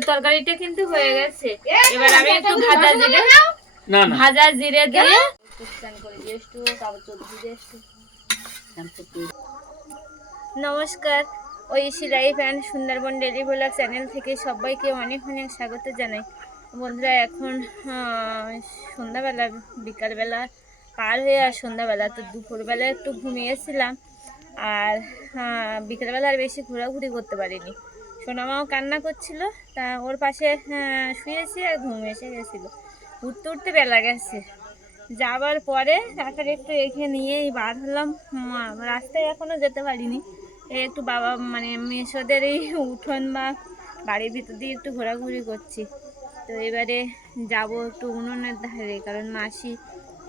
আলুর তরকারিটা কিন্তু হয়ে গেছে। এবার আমি একটু ভাজা জিরে দিয়ে নমস্কার, Aishi life and Sundarban daily blog channel থেকে সবাইকে অনেক অনেক স্বাগত জানাই। বন্ধুরা, এখন সন্ধ্যাবেলা, বিকালবেলা পার হয়ে আর সন্ধ্যাবেলা, তো দুপুরবেলা একটু ঘুমিয়েছিলাম আর বিকেলবেলা আর বেশি ঘোরাঘুরি করতে পারিনি। সোনামাও কান্না করছিল, তা ওর পাশে শুয়েছি আর ঘুম এসে গেছিলো। উঠতে উঠতে বেলা গেছে। যাবার পরে তারপরে একটু এখানে নিয়েই বার হলাম। রাস্তায় এখনও যেতে পারিনি, একটু বাবা মানে মেসোদের এই উঠোন বা বাড়ির ভিতর দিয়ে একটু ঘোরাঘুরি করছি। তো এবারে যাব একটু উনুনের ধারে, কারণ মাসি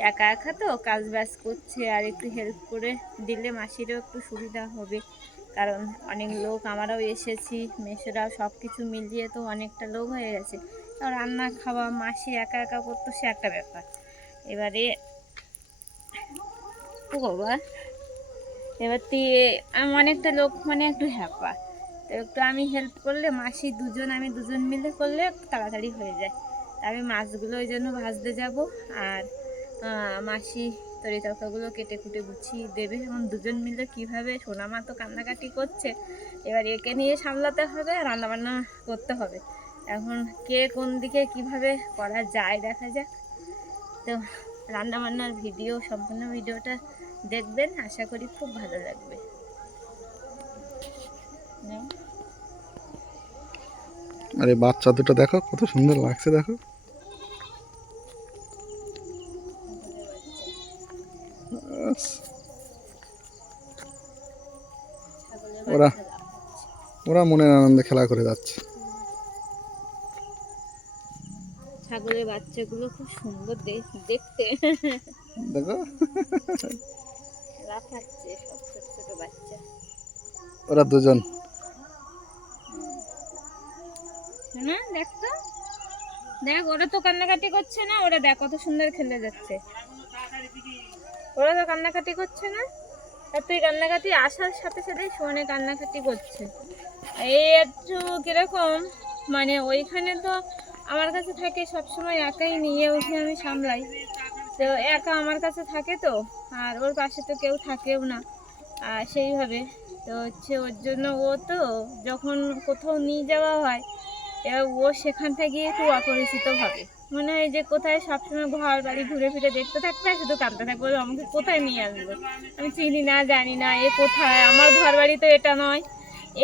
একা একা তো কাজ বাজ করছে, আর একটু হেল্প করে দিলে মাসিরও একটু সুবিধা হবে। কারণ অনেক লোক, আমরাও এসেছি, মেসোরাও, সব কিছু মিলিয়ে তো অনেকটা লোক হয়ে গেছে। তো রান্না খাওয়া মাসি একা একা করতো, সে একটা ব্যাপার। এবারে এবার অনেকটা লোক মানে একটু হ্যাপা, তো একটু আমি হেল্প করলে মাসি আমি দুজন মিলে করলে একটু তাড়াতাড়ি হয়ে যায়। আমি মাছগুলো ওই জন্য ভাজতে যাব, আর মাসি তরি তরকারিগুলো কেটে কুটে গুছিয়ে দেবে। এখন দুজন মিলে কীভাবে, সোনামা তো কান্নাকাটি করছে, এবার একে নিয়ে সামলাতে হবে আর রান্নাবান্না করতে হবে। এখন কে কোন দিকে কিভাবে করা যায় দেখা যাক। তো রান্নাবান্নার ভিডিও, সম্পূর্ণ ভিডিওটা দেখবেন, আশা করি খুব ভালো লাগবে। আরে বাচ্চা দুটো দেখো কত সুন্দর লাগছে, দেখো। ওরা ওরা মনের আনন্দে খেলা করে যাচ্ছে। ছাগলের বাচ্চাগুলো খুব সুন্দর দেখতে, দেখো লাফাচ্ছে সব ছোট ছোট বাচ্চা। ওরা দুজন না, দেখ তো, দেখ, ওরা তো কান্নাকাটি করছে না, ওরা দেখ কত সুন্দর খেলে যাচ্ছে। ওরা তো কান্নাকাটি করছে না, আর তুই কান্নাকাটি আসার সাথে সাথে শোনে কান্নাকাটি করছে। এই একটু কিরকম মানে, ওইখানে তো আমার কাছে থাকে সবসময়, একাই নিয়ে উঠে আমি সামলাই, তো একা আমার কাছে থাকে তো, আর ওর পাশে তো কেউ থাকেও না। আর সেইভাবে তো হচ্ছে, ওর জন্য ও তো যখন কোথাও নিয়ে যাওয়া হয়, এবার ও সেখান থেকে একটু অপরিচিত ভাবে, মনে হয় যে কোথায় সবসময় ঘর বাড়ি ঘুরে ফিরে দেখতে থাকবে, শুধু কাঁদতে থাকবে, আমাকে কোথায় নিয়ে আসবে, আমি চিনি না, জানি না, এ কোথায়, আমার ঘর বাড়ি তো এটা নয়,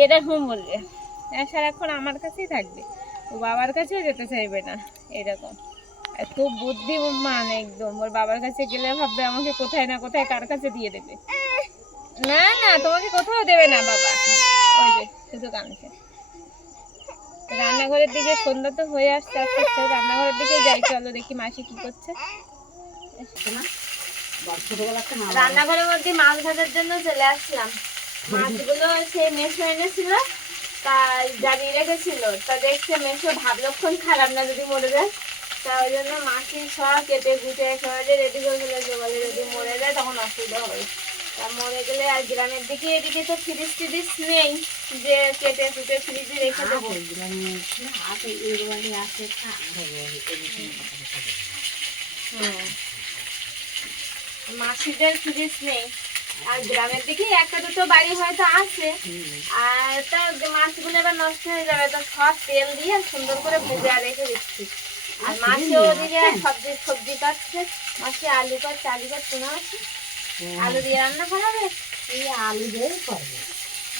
এরকম বলবে। সারাক্ষণ আমার কাছেই থাকবে, ও বাবার কাছেও যেতে চাইবে না। এরকম এত বুদ্ধিমান একদম, ওর বাবার কাছে গেলে ভাববে আমাকে কোথায় না কোথায় কার কাছে দিয়ে দেবে। না না, তোমাকে কোথাও দেবে না বাবা, ওই যে শুধু কাঁদছে। রান্নাঘরের দিকে, সন্ধ্যা তো হয়ে আসছে আস্তে আস্তে, রান্নাঘরের দিকে যাই, চলো দেখি মাসি কি করছে। রান্নাঘরের মধ্যে মাছ ভাজার জন্য চলে আসলাম। মাছগুলো সে মেশো এনেছিল, তা জানিয়ে রেখেছিল, তা দেখছে মেশো ভাব লক্ষণ খারাপ না যদি মরে যায়, তা ওই জন্য মাছি সব কেটে কুটে একেবারে রেডি করে ফেলেছে, বলে যদি মরে যায় তখন অসুবিধা হবে। তা মরে গেলে, আর গ্রামের দিকে এদিকে তো ফ্রিজ টিরিজ নেই যে কেটে কুটে ফ্রিজে রেখে দেবো। মাসিদের ফ্রিজ নেই, আর গ্রামের দিকে একটা দুটো বাড়ি হয়তো আছে, আর তা মাছগুলো এবার নষ্ট হয়ে যাবে, তো সব তেল দিয়ে সুন্দর করে ভেজে রেখে দিচ্ছি। আর মাছে ওদিকে সবজি কাটছে, মাছে আলু কাটছে, শোনা আছে আলু দিয়ে রান্না করাবে, এই আলু দিয়ে করবে,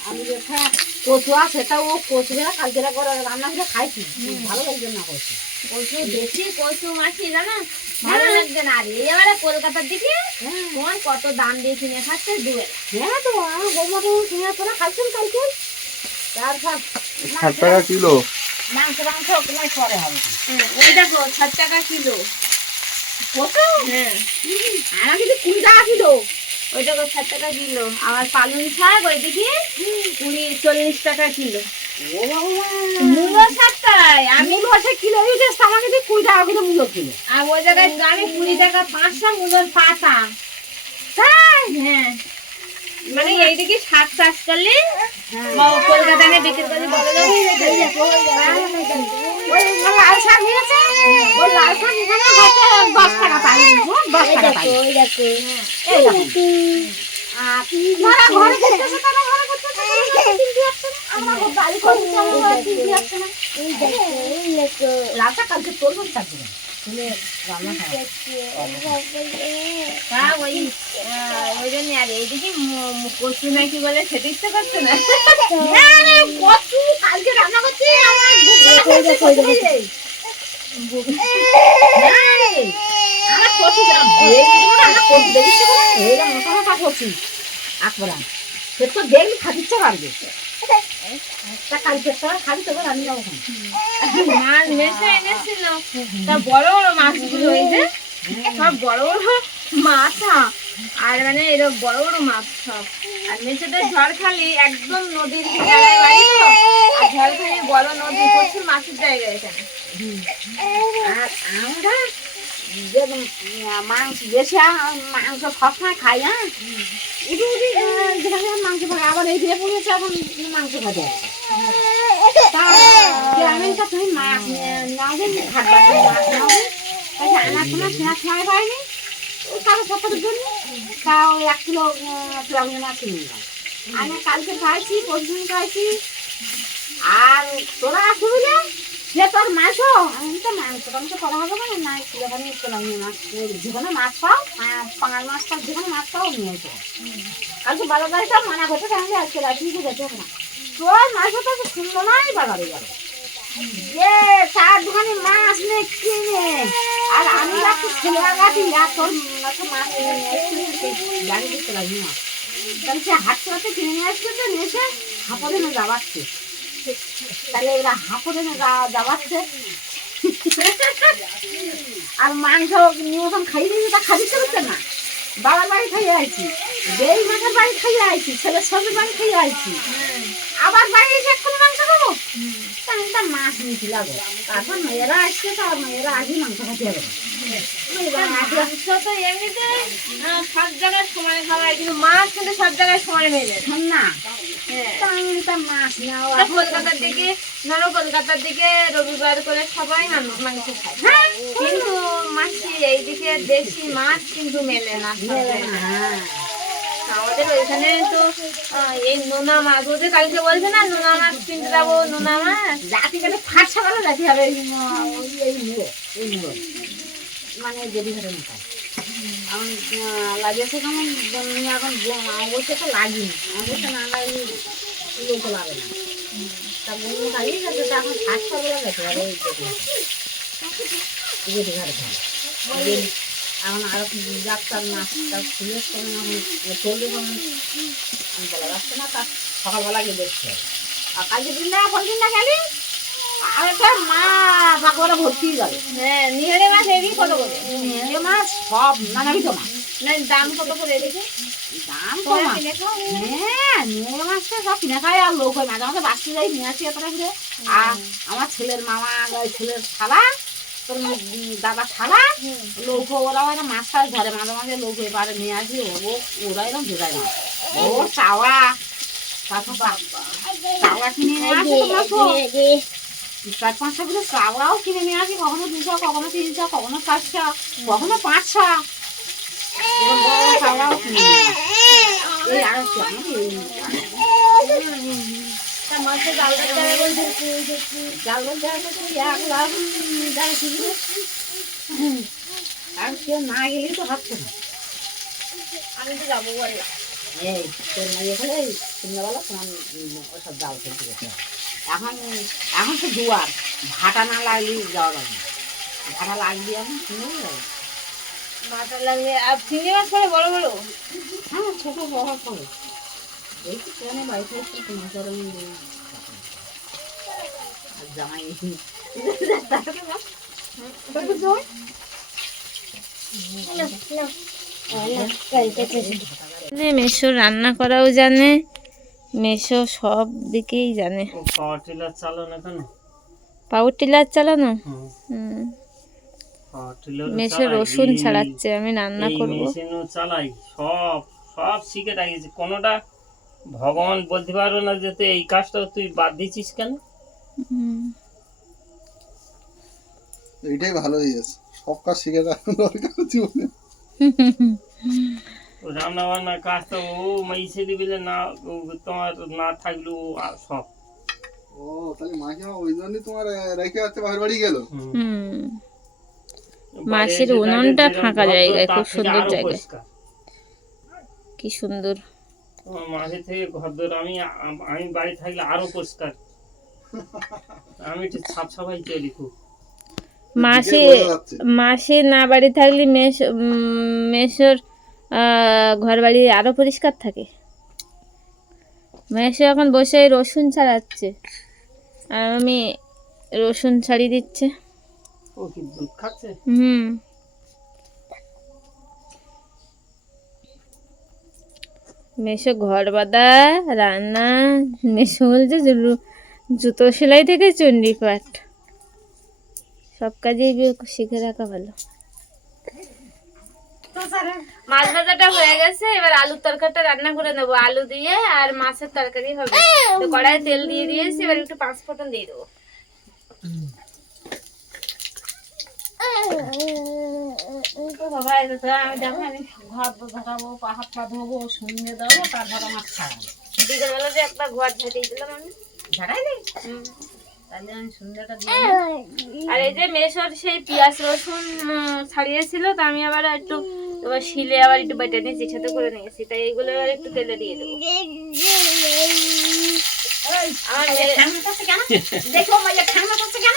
আলু দিয়ে কচু আছে, তা ও কচু দিয়ে কালকে করে রান্না করে খাইছি, ভালো লাগবে না কচু, কচু বেশি কচু মাছি জানো, ভালো লাগবে না। আর এবারে কলকাতার দিকে তোমার কত দাম দিয়ে কিনে খাচ্ছে, দুয়ে। হ্যাঁ, তো আমার বৌমা তো কিনে তোরা খাইছেন কালকে, তারপর 60 টাকা কিলো মাংস তোমার পরে হবে। ওই দেখো 60 টাকা কিলো কত? হ্যাঁ, আমার কিন্তু 20 টাকা কিলো। ওই দেখো 60 টাকা কিলো। আমার পালং শাক ওইদিকে 40 টাকা কিলো। ও বাবা, মূলো 60 টাকায়, আমি মূলো আছে কিলো, এই যে আমার কিন্তু 20 টাকা করে মূলো কিলো। আর ওই জায়গায় আমি 20 টাকা 5টা মূলোর পাতা। তাই? হ্যাঁ, মানে এইদিকে শাক চাষ করলে কলকাতায় বিক্রি করলে বড় লোক হয়ে যাবে। শাক এখানে হচ্ছে 10 টাকা পাই, 10 টাকা পাই। এই দেখো। আর যারা ঘরে করতেছে তারা ঘরে করতেছে, কিনতে আসছে না। আমরা বাড়ি করতেছি, আমরা কিনতে আসছে না। এই দেখো, লাউটা কালকে করবো থাকবে তুলে রান্না খাওয়া। তা ওই জন্য আর এইদিকে কচু নাকি বলে খেতে ইচ্ছে করছে না। হ্যাঁ রে, কচু কালকে রান্না করছি, আমার বুক জ্বালা করছে, কচু খেয়ে। হ্যাঁ রে, আমার কচু জ্বালা, আমার কচু দেখিচ্ছে না, এরকম মোটা মোটা কচু আকবরা, সে তো দেখলি খাতে ইচ্ছে পারবে। তা কালকে একটা খাবি তবে রান্না যাবো। মাছ মেশে এনেছিল, তা বড় বড় মাছগুলো ওই যে সব বড় বড় মাথা, আর মানে এরকম বড় বড় মাছ সব। আর মেছেদের ঝড়খালি একদম নদীর কিনারায় বাড়ি তো, আর ঝড়খালি বড় নদী, প্রচুর মাছের জায়গা এখানে। আর আমরা যে মাংস বেশি মাংস সবসময় খাই, হ্যাঁ উঠে উঠে যেখানে মাংস পাই, আবার এই দিয়ে পড়েছে এখন মাংস খাতে গ্রামের কাছে তুমি মাছ নাও যে খাটবার জন্য মাছ নাও যে আনার সময় কেনার সময় পাইনি, কারো সত্তরের জন্য তাও 1 কিলো পুরাগুলো মাছ কিনে নিলাম। আমি কালকে খাইছি, পরশুদিন খাইছি। আর তোরা আসবি না, সে তোর মাছ, আমি তো মাংস টাংস করা হবে না, না যেখানে তোলামি মাছ, যেখানে মাছ পাও, পাঙাল মাছ পাও, যেখানে মাছ পাও নিয়ে আসো। কালকে বাজার বাড়িটা মানা করতে তাহলে আজকে রাত্রিতে যেতে হবে না, তোর মাছটা তো শুনলো নাই বাজারে গেল যে 4 দোকানে মাছ নে কিনে, আর আমি রাখছি ছেলে গাছি, আর তোর মাছ কিনে নিয়ে আসছি গাড়ি দিয়ে তোলামি মাছ, তাহলে সে হাট চলাতে কিনে নিয়ে আসছে, তো নিয়ে এসে হাঁপড়ে না যাবাচ্ছে, তাহলে এরা হাঁপড়ে না যাবাচ্ছে। আর মাংস নিমন্ত্রণ খাইয়ে দিয়েছি, তা খাইতে হচ্ছে না, বাবার বাড়ি খাইয়ে আইছি, যেই মাছের বাড়ি খাইয়ে আইছি, ছেলের সবজির বাড়ি খাইয়ে আইছি, আবার বাড়ি এসে এখন মাংস খাবো, তা মাছ নিয়েছি লাগো। তারপর মেয়েরা আসছে, তো মেয়েরা আগে মাংস খাতে হবে। মাংস তো এমনিতে সব জায়গায় সময় খাওয়ায়, কিন্তু মাছ কিন্তু সব জায়গায় সময় মেলে না, হ্যাঁ। তা মাছ নাও তা কলকাতার দিকে ধরো, কলকাতার দিকে রবিবার করে সবাই মাংস খায়, কিন্তু মাছি এইদিকে দেশি মাছ কিন্তু মেলে না সব জায়গায়। আমাদের ওইখানে তো এই নোনা মাছ, ওদের কালকে বলছে না নোনা মাছ কিনতে যাবো, নোনা মাছ জাতি গেলে ফাঁসা করে জাতি হবে, এই মুড়ো মানে দেরি ঘরে মতো এখন লাগিয়েছে, কেমন এখন অবশ্যই তো লাগিনি, অবশ্যই না লাগলে লোকে লাগে না, তা বন্ধু লাগিয়ে গেছে, তা এখন ফাঁসা করে যেতে হবে এই যেতে ঘরে ঘরে। এখন আরো ডাক্তার মাছটা খুলে চলবে, কেমন বলা যাচ্ছে না, তা সকালবেলা গিয়ে দেখতে হবে। আর কালকে দিন না পরদিন না গেলি আর একটা মা পাকড়া ভর্তি যাবে। হ্যাঁ, নিহারে মাছ এদিকে কত করে? নিহারে মাছ সব নানাবিধ মাছ, না দাম কত করে এদিকে? দাম কম। হ্যাঁ, নিহারে মাছটা সব কিনে খায়, আর লোক হয় মাঝে মাঝে বাঁচতে যাই নিয়ে আসি এতটা করে। আর আমার ছেলের মামা, ছেলের শালা, তোর দাদা শালা, লোক ওরা হয় না মাছ টাছ ধরে, মাঝে মাঝে লোক এবারে নিয়ে আসি, ওরা এরকম ঢোকায় না, ওর চাওয়া, তারপর চাওয়া কিনে নিয়ে আসি, 4-5 কিলো চাওয়াও কিনে নিয়ে আসি, কখনো 200, কখনো 300, কখনো 400, কখনো 500, এরকম বড় বড় চাওয়াও কিনে নিয়ে আসি। এই আর কি তা মাছের জালদার জায়গা বলছে, জালের জায়গা তো 1 লাখ টাকা কিনবে, আর কেউ না গেলেই তো হচ্ছে না। আমি তো যাবো বলে। এই তোর মেয়ে হলে সন্ধ্যাবেলা তোমার ওসব জাল ফেলতে গেছে, এখন তো দুয়ার ভাটা না লাগলে যাওয়া যাবে না, ভাটা লাগবে এখন কিনে যাবে। মাথা লাগবে। আর চিংড়ি মাছ পড়ে বড় বড়? হ্যাঁ, ছোটো বড় করে এই তো ট্রেনে বাড়িতে এসে তোমার করে আর জামাই মেশো রান্না করাও জানে, মেশো সব দিকেই জানে। পাওয়ার টিলার চালানো কেন? পাওয়ার টিলার চালানো? পাওয়ার টিলার মেশো রসুন ছাড়াচ্ছে, আমি রান্না করবো। মেশিনও চালাই, সব সব শিখে রাখিয়েছি, কোনোটা ভগবান বলতে পারো না যে তুই এই কাজটা তুই বাদ দিচ্ছিস কেন। এইটাই ভালো হয়ে গেছে, সব কাজ শিখে রাখা দরকার জীবনে। রান্না বান্না কাজ তো ও মাইসে দিবে না, তোমার না থাকলেও সব। ও তাহলে মাসিমা ওই জন্যই তোমার রেখে যাচ্ছে বাপের বাড়ি গেল। মাসির উনুনটা ফাঁকা জায়গায়, খুব সুন্দর জায়গায়, কি সুন্দর। মাঝে থেকে ঘর দর আমি বাড়ি থাকলে আরো পরিষ্কার, আমি একটু সাফ সাফাই করি খুব। মাসি না বাড়ি থাকলে মেসোর ঘর বাড়ি আরো পরিষ্কার থাকে। মেসো এখন বসে রসুন ছাড়াচ্ছে, আর আমি রসুন ছাড়িয়ে দিচ্ছে। ও কি দুধ খাচ্ছে? মেসো ঘর বাঁধা, রান্না, মেসো বলছে জুতো সেলাই থেকে চণ্ডীপাঠ, সব কাজেই শিখে রাখা ভালো। মাছ ভাজাটা হয়ে গেছে, এবার আলুর তরকারিটা রান্না করে নেবো। আলু দিয়ে আর মাছের তরকারি হবে। তো কড়াইয়ে তেল দিয়ে দিয়েছি, এবার একটু পাঁচ ফোড়ন দিয়ে দেবো। আমি দেখো আমি ঘর ধরাবো, হাত পা ধোবো, শুনে দেবো, তারপর আমার ছাড়াবো। বিকেল বেলা যে একবার ঘর ঝাঁটিয়ে দিলাম আমি। ঝাড়াই নেই, তাহলে আমি সন্ধ্যাটা দিয়ে আর এই যে মেসোর সেই পেঁয়াজ রসুন ছাড়িয়েছিল, তা আমি আবার একটু এবার শিলে আবার একটু বেটে নিয়েছি, সাথে করে নিয়েছি, তাই এইগুলো এবার একটু তেলে দিয়ে দেবো। আমার ঠান্ডা করছে কেন? দেখো মাইয়া ঠান্ডা করছে কেন?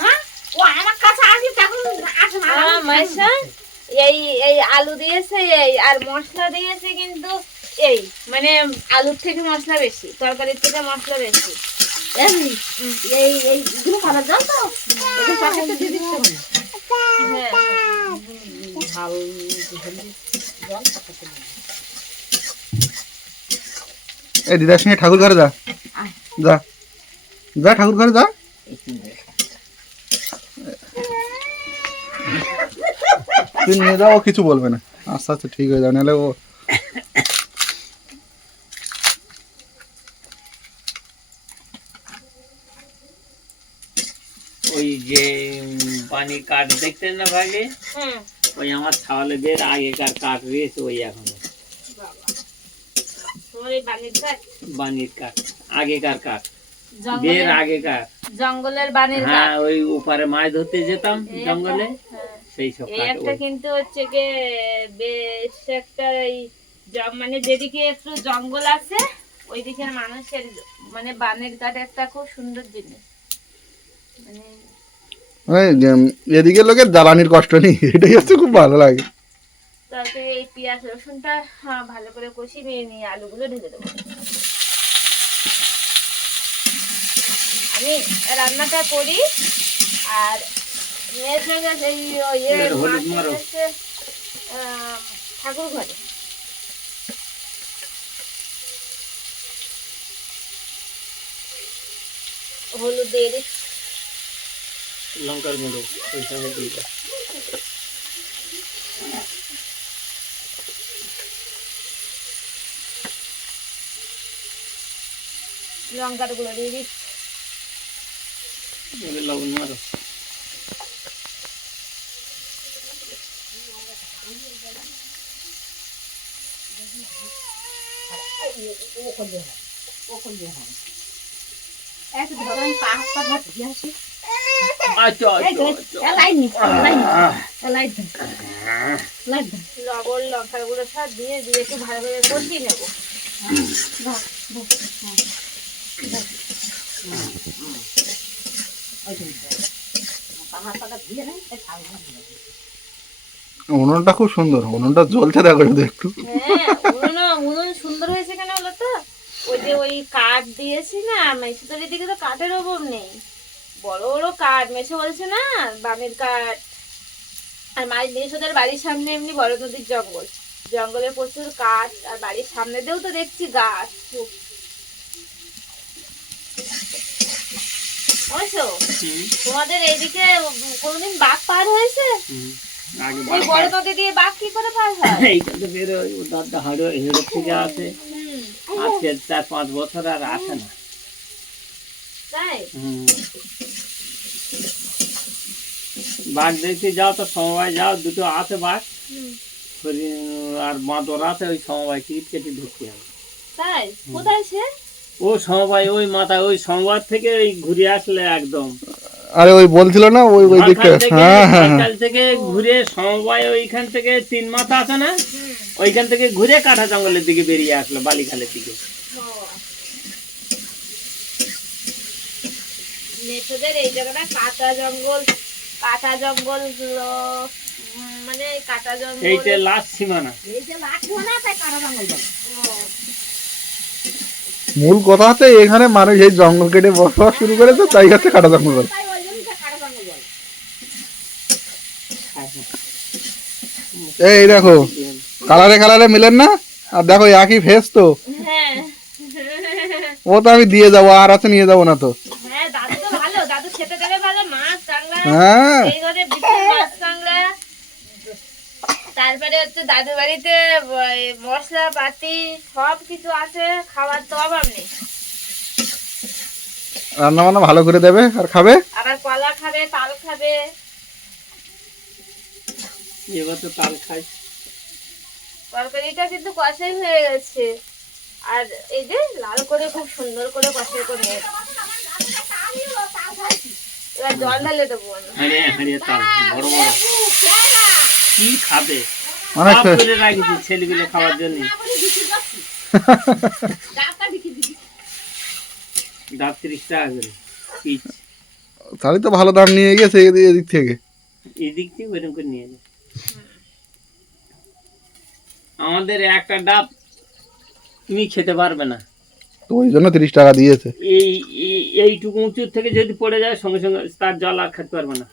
হ্যাঁ, ও আমার কাছে আসি তখন আসে না। মাইসা এই এই আলু দিয়েছে, এই আর মশলা দিয়েছে, কিন্তু এই মানে আলুর থেকে মশলা বেশি, তরকারির থেকে মশলা বেশি। এই এইগুলো খাবার জল তো এটা প্যাকেটটা দিয়ে দিচ্ছ না? হ্যাঁ, ঝাল জল প্যাকেটটা দিয়ে। এই দিদার সঙ্গে ঠাকুর ঘরে যা, যা যা ঠাকুর ঘরে যা। তুই নিয়ে যাও, কিছু বলবে না, আস্তে আস্তে ঠিক হয়ে যাবে, নাহলে ও ওই যে পানির কাঠ দেখতেন না ভাগে, ওই আমার ছাওয়ালেদের আগেকার কাঠ রয়েছে ওই এখনো। বানির কাঠ, আগেকার কাঠ, বের আগেকার জঙ্গলের বানির কাঠ। হ্যাঁ, ওই ওপারে মাছ ধরতে যেতাম জঙ্গলে, সেই সব এই কাঠ। একটা কিন্তু হচ্ছে যে বেশ একটা মানে যেদিকে একটু জঙ্গল আছে ওই দিকের মানুষের মানে বানের কাঠ একটা খুব সুন্দর জিনিস। এদিকে লোকের জ্বালানির কষ্ট নেই, এটাই হচ্ছে খুব ভালো লাগে। তারপরে এই পেঁয়াজ রসুনটা ভালো করে কষিয়ে নিয়ে আলুগুলো ঢেলে দেবো। আমি রান্নাটা করি আর ঠাকুর ঘরে হলুদ দিয়ে দিচ্ছি, লঙ্কার গুঁড়ো ওই সঙ্গে দিয়ে দাও। লঙ্কার গুঁড়ো দিয়ে দিচ্ছি, লবণ মারো। লবণ লঙ্কার গুঁড়ো সব দিয়ে একটু ভালো করে কষিয়ে নেবো। উনুনটা খুব সুন্দর, উনুনটা জ্বলছে দেখো একটু। হ্যাঁ, উনুন সুন্দর হয়েছে কেন বলো তো, ওই যে ওই কাঠ দিয়েছি না, মেসোদের দিকে তো কাঠের অভাব নেই, বড় বড় কাঠ মেসো বলছে না, বামের কাঠ। আর মেসোদের বাড়ির সামনে এমনি বড় নদীর জঙ্গল, জঙ্গলে প্রচুর কাঠ, আর বাড়ির সামনে দিয়েও তো দেখছি গাছ খুব। বুঝছো, তোমাদের এইদিকে কোনোদিন বাঘ পার হয়েছে? ওই বড় নদী দিয়ে বাঘ কি করে পার হয়? এইটা তো বের হয়, ও দাদা হাড়ো হেড়ে থেকে আসে, আজকে 4-5 বছর আর আসে না। তাই বাঘ দেখতে যাও তো সমবায় যাও, দুটো আছে বাঘ হরিণ আর বাঁদর আছে, ওই সমবায় টিকিট কেটে ঢুকতে হবে। তাই কোথায় সে? ও সমবায় ওই মাথায়, ওই সমবায় থেকে ওই ঘুরে আসলে একদম আরে ওই বলছিল না ওই ওই দিকটা, হ্যাঁ হ্যাঁ হ্যাঁ সকাল থেকে ঘুরে সমবায় ওইখান থেকে 3 মাথা আছে না, ওইখান থেকে ঘুরে কাঁঠা জঙ্গলের দিকে বেরিয়ে আসলো, বালিখালের দিকে। নেটোদের এই জায়গাটা কাঁচা জঙ্গল, কাঁচা জঙ্গল মানে কাঁচা জঙ্গল এইটা লাস্ট সীমানা। এই যে লাঠি না তাই কাটা জঙ্গল বলে। মূল কথা হচ্ছে এখানে মানুষ এই জঙ্গল কেটে বসবাস শুরু করেছে, তাই হচ্ছে কাটা জঙ্গল বলে। তাই ওই জন্যই তো কাটা জঙ্গল বলে। এই দেখো কালারে কালারে মিলেন না, আর দেখো একই ফেস তো, হ্যাঁ ও তো আমি দিয়ে যাবো, আর আছে নিয়ে যাবো না তো। হ্যাঁ দাদু তো ভালো, দাদু খেতে দেবে ভালো, মাছ টাংলা হ্যাঁ এই ঘরে বিপুল মাছ টাংলা। তারপরে হচ্ছে দাদু বাড়িতে মশলা পাতি সব কিছু আছে, খাবার তো অভাব নেই। রান্না বান্না ভালো করে দেবে আর খাবে। আবার কলা খাবে, তাল খাবে। এবার তো তাল খাই। তরকারিটা কিন্তু কষাই হয়ে গেছে, আর এই যে লাল করে খুব সুন্দর করে কষাই করে নিয়েছে। এবার জল ঢালে দেবো আমি। হাঁড়িয়ে হাঁড়িয়ে তাল বড় বড়, কি খাবে অনেক সব করে রাখেছি ছেলেগুলো খাওয়ার জন্য। ডাব 30 টাকা করে পিস, তাহলে তো ভালো দাম নিয়ে গেছে এদিক থেকে। এদিক থেকে ওইরকম করে নিয়ে যায়। আমাদের একটা ডাব তুমি খেতে পারবে না, তো ওই জন্য 30 টাকা দিয়েছে। এইটুকু উঁচুর থেকে যদি পড়ে যায় সঙ্গে সঙ্গে তার জল আর খেতে পারবে না,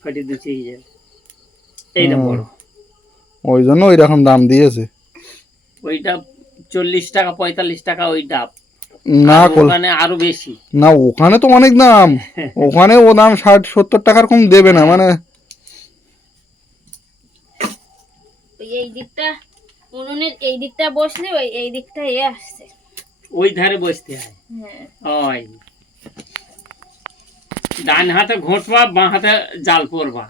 ফাটিয়ে দুচিয়ে যাবে। এইটা বড়, ওই জন্য ওই রকম দাম দিয়েছে। ওইটা 40 টাকা 45 টাকা ওই ডাব, না আর ওখানে আরো বেশি। না ওখানে তো অনেক দাম, ওখানে ও দাম 60-70 টাকার কম দেবে না মানে। এই দিকটা উনুনের এই দিকটা বসলে ওই এই দিকটা এ আসছে। ওই ধারে বসতে হয়, হ্যাঁ ওই ডান হাতে ঘোঁটবা, বাঁ হাতে জাল পরবা।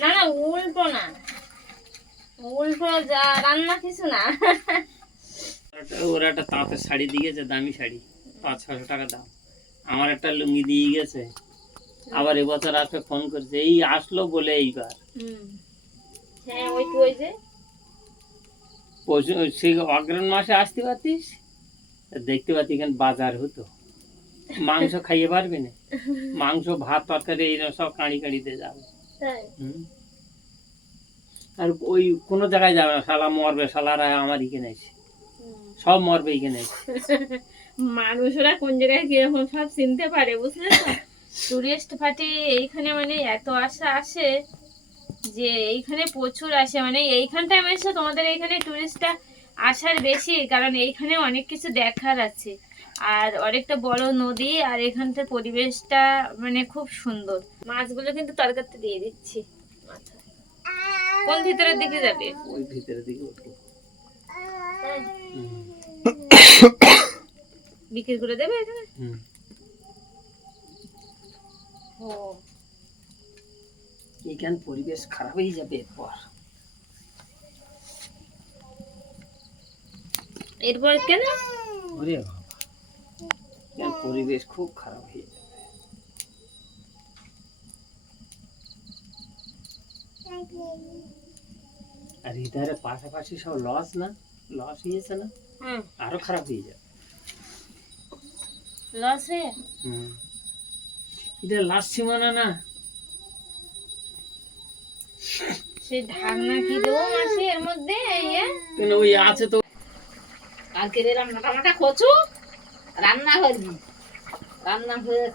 না না উল্টো না, উল্টো যা রান্না কিছু না। ওরা একটা তাঁতের শাড়ি দিয়েছে, দামি শাড়ি, 500-600 টাকা দাম। আমার একটা লুঙ্গি দিয়ে গেছে, আবার এবছর আসবে ফোন করছে, এই আসলো বলে এইবার। হ্যাঁ ওই তো ওই যে সেই অগ্রহণ মাসে আসতে পারতিস, দেখতে পাচ্ছি এখানে বাজার হতো, মাংস খাইয়ে পারবি না, মাংস ভাত তরকারি এইরকম সব কাঁড়ি কাঁড়িতে যাবে। তাই আর ওই কোনো জায়গায় যাবে না, শালা মরবে, শালারা আমার এখানে এসে সব মরবে এখানে এসে। মানুষরা কোন জায়গায় কিরকম সব চিনতে পারে, বুঝলে তো। টুরিস্ট পার্টি এইখানে মানে এত আশা আসে যে এইখানে প্রচুর আসে, মানে এইখানটায় এসে তোমাদের এইখানে টুরিস্টটা আসার বেশি, কারণ এইখানে অনেক কিছু দেখার আছে, আর অনেকটা বড় নদী, আর এখানটার পরিবেশটা মানে খুব সুন্দর। মাছগুলো কিন্তু তরকারিতে দিয়ে দিচ্ছি। কোন ভিতরের দিকে যাবে? ওই ভিতরের দিকে উঠবো, বিক্রি করে দেবে এখানে। ও এখানে পরিবেশ খারাপ হয়ে যাবে এরপর কেন? ওরে বাবা, এখানে পরিবেশ খুব খারাপ হয়ে যাবে। আর ইধারে পাশাপাশি সব লস না, লস হয়েছে না, আরো খারাপ হয়ে যাবে। লস হয়ে এটা লাস্ট সীমানা না, সে ঢাকনা কি দেবো মাসি এর মধ্যে? কেন ওই আছে তো। কালকে এরকম মোটামোটা কচু রান্না করবি, রান্না হয়ে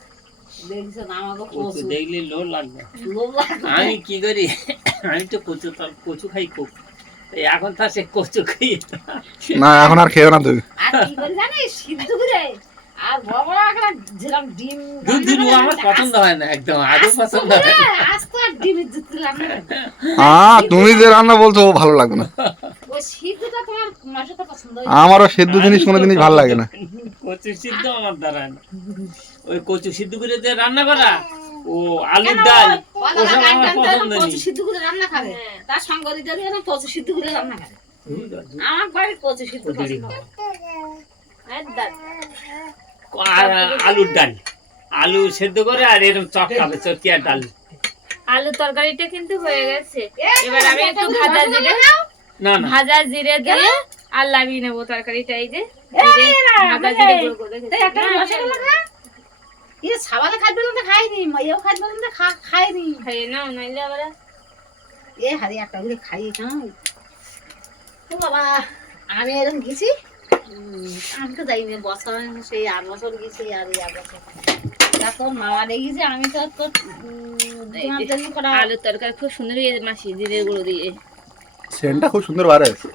দেখছো না আমাকে কচু দেখলে লোভ লাগবে। লোভ লাগবে। আমি কি করি, আমি তো কচু খাই খুব, এখন তার সে কচু খাই না এখন আর খেও না তুমি। আর কি করি জানিস, সিদ্ধ করে আর বড় বড় একটা যেরকম ডিম দুধ দুধ আমার পছন্দ হয় না, একদম আদৌ পছন্দ হয় না। আস্ত আর ডিমের দুধ রান্না করবি। তুমি যে রান্না বলছো ও ভালো লাগবে না। ওই ওই সিদ্ধটা তোমার মাসে পছন্দ হয় আমারও সেদ্ধ জিনিস কোনো জিনিস ভালো লাগে না। কচু সিদ্ধ আমার দ্বারা না। ওই কচু সিদ্ধ করে যে রান্না করা, ও আলুর ডাল, ওসব আমার পছন্দ কচু নেই। সিদ্ধ করে রান্না খাবে তার সঙ্গ দিতে দিয়ে না কচু সিদ্ধ করে রান্না খাবে আমার বাড়ির কচু সিদ্ধ দেরি পছন্দ হবে। একদম আর আলুর ডাল, আলু সেদ্ধ করে আর এরকম চটকাবে, চটকিয়ার ডাল। আলু তরকারিটা কিন্তু হয়ে গেছে, এবার আমি একটু ভাজা জিরে না না, দিয়ে আর লাগিয়ে নেবো তরকারিটা। এই যে ভাজা জিরে গুঁড়ো করে রেখেছি। তাই একটা রসগোল্লা খা ইয়ে সাবালে খাইবে না খাইনি মাইও খাইবে না খাইনি খাইয়ে নাও, নাইলে আবার এ হারি একটা করে খাই খাও ও বাবা আমি এরকম গেছি আমি তো যাইনি বছর সেই 8 বছর গেছি আর এই 8 বছর তারপর মামা দেখেছি আমি তো তোর তোমার জন্য করা আলু তরকারি খুব সুন্দর হয়েছে মাসি জিরে গুঁড়ো দিয়ে। সেন্টটা খুব সুন্দর বার হয়েছে।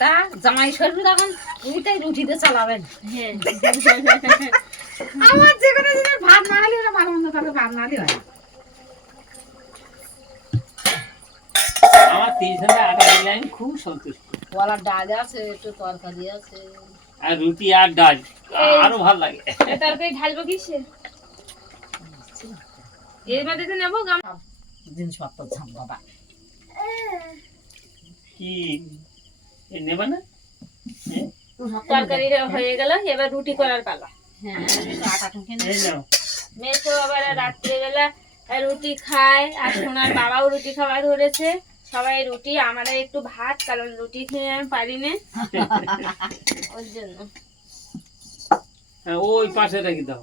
তা জামাই শ্বশুর এখন উইটাই রুটিতে চালাবেন হ্যাঁ আমার যে কোনো দিনের ভাত না হলে ওরা ভালো মন্দ তবে ভাত না হলে হয় না। আমার 30 ঘন্টা আটা দিলে আমি খুব সন্তুষ্ট। কলার ডাল আছে একটু তরকারি আছে আর রুটি আর ডাল আরো ভালো লাগে। এ তরকারি ঢালবো কিসে? এর মধ্যে তো নেবো গাম জিনিসপত্র ঝাম বাবা কি এ নেবে না? হ্যাঁ? তরকারি হয়ে গেল, এবার রুটি করার পালা। হ্যাঁ একটু আটা ঠুকে নে। এই নাও। মেয়ে তো আবার রাত্রেবেলা রুটি খায়, আর সোনার বাবাও রুটি খাওয়া ধরেছে। সবাই রুটি, আমরা একটু ভাত, কারণ রুটি খেয়ে আমি পারি না ওর জন্য। হ্যাঁ, ওই পাশে রেখে দাও।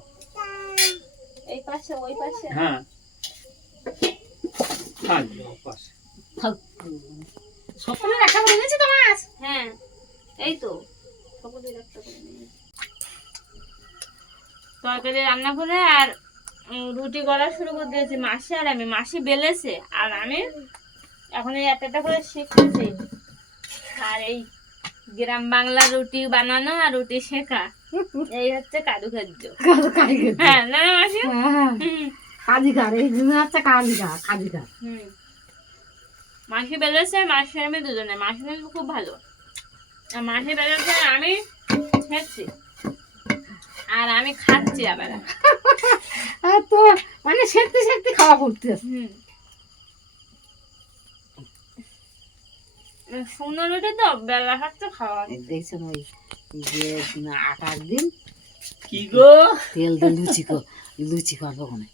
এই পাশে ওই পাশে হ্যাঁ, থাকবে ওই পাশে। সকলের একটা করে নিয়েছি তো মাছ হ্যাঁ এই তো সকলের একটা করে নিয়ে। তরকারি রান্না করে আর রুটি করা শুরু করে দিয়েছি মাসি আর আমি। মাসি বেলেছে আর আমি এখন এই একটা করে শিখতেছি। আর এই গ্রাম বাংলা রুটি বানানো আর রুটি শেখা, এই হচ্ছে কারুকার্য। হ্যাঁ না না মাসি? হুম, কাজিকার এই জন্য হচ্ছে কাজিকার হুম। মাসি বেলেছে, মাসি আমি দুজনে। মাসি কিন্তু খুব ভালো, আর মাসি বেলেছে আর আমি শেখছি আর আমি খাচ্ছি আবার। আর তো মানে শেখতে শেখতে খাওয়া পড়তে হুম, শুকনো রুটি তো বেলা খাচ্ছে খাওয়া। দেখছেন ওই যে আটার দিন কি গো? তেল দিয়ে লুচি করবো ওখানে